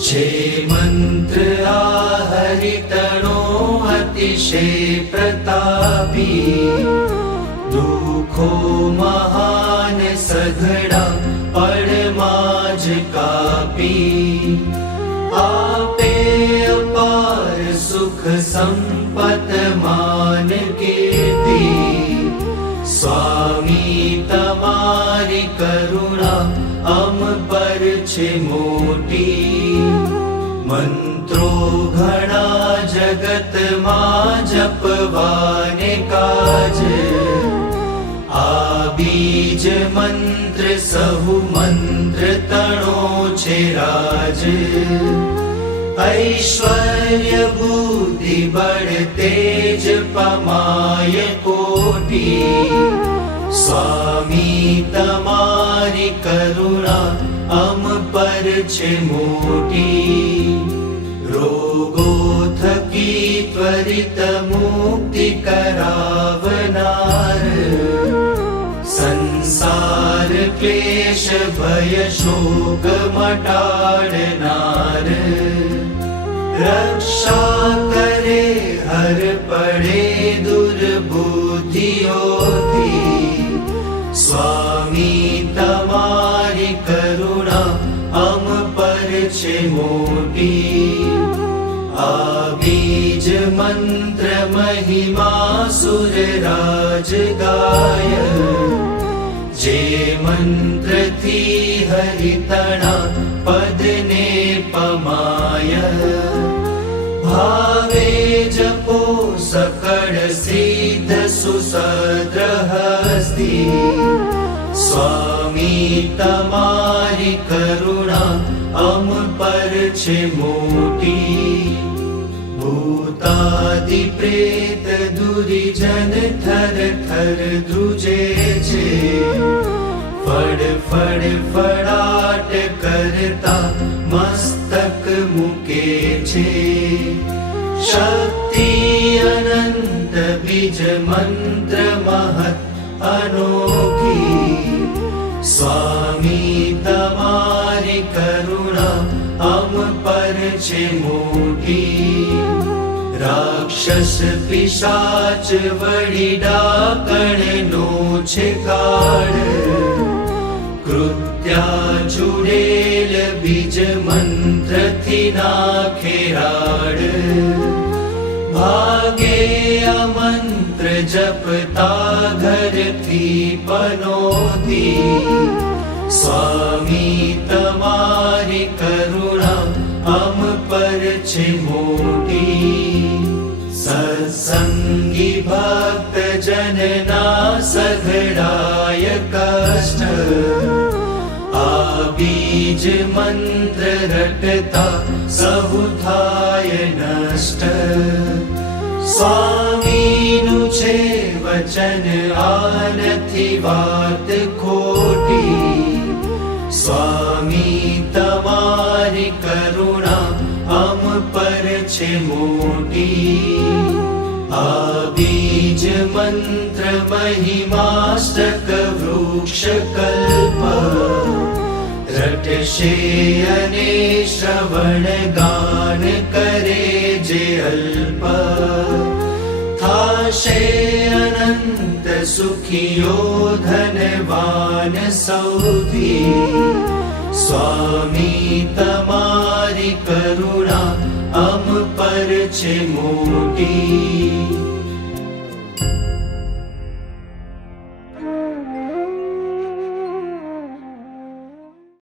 જે મંત્ર આ હરિતણો અતિશય પ્રતાપી, દુઃખો મહાન સઘળા પળમાં જ કાપી, આપે અપાર સુખ સંપત માન કીર્તિ, સ્વામી તમારી કરુણા અમ પર છે મોટી. મંત્રો ઘણા જગતમાં જપવાને કાજ, આ બીજ મંત્ર સહુ મંત્ર તણો છે રાજ. ઐશ્વર્ય બુદ્ધિ બળ તેજ પમાય કોટી, સ્વામી તમારી કરુણા અમ પર છે મોટી. રોગો થકી ત્વરિત મુક્તિ કરાવનાર, સંસાર ક્લેશ ભય શોક મટાડનાર, રક્ષા કરે હર પડે દુર્બુદ્ધિઓથી, સ્વામી તમારી કરુણા અમ પર છે મોટી. આ બીજ મંત્ર મહિમા સુરરાજ ગાય, જે મંત્રથી હરિતણા પદને પમાય. ભાવે જપો સકળ સિદ્ધ સુસદ્ર હસ્તી, સ્વામી તમારી કરુણા અમ પર છે મોટી. ભૂતાદિ પ્રેત દુરીજન થર થર ધ્રુજે છે, ફળ ફળ ફળાટ કરતા મસ્તક મૂકે છે. શક્તિ અનંત બીજ મંત્ર મહત અનોખી, સ્વામી તમારી કરુણા અમ પર છે મોટી. રાક્ષસ પિશાચ વળી ડાકણનો છે કાળ, કૃત્યા જુડેલ બીજ મંત્રથી નાખે રાડ. ભાગે આ મંત્ર જપતા ઘરથી પનોતી, સ્વામી તમારી કરુણા અમ પર છે મોટી. સત્સંગી ભક્ત જનના સઘળાય કષ્ટ, આ બીજ મંત્ર રટતા સહુ થાય નષ્ટ. સ્વામીનું છે વચન આ નથી વાત ખોટી, સ્વામી તમારી કરુણા અમ પર છે મોટી. આ બીજ મંત્ર મહિમાષ્ટક વૃક્ષ કલ્પ, રટશે અને શ્રવણ ગાન કરે જે અલ્પ. થાશે અનંત સુખીઓ ધનવાન સૌથી, સ્વામી તમારી કરુણા અમ પર છે મોટી.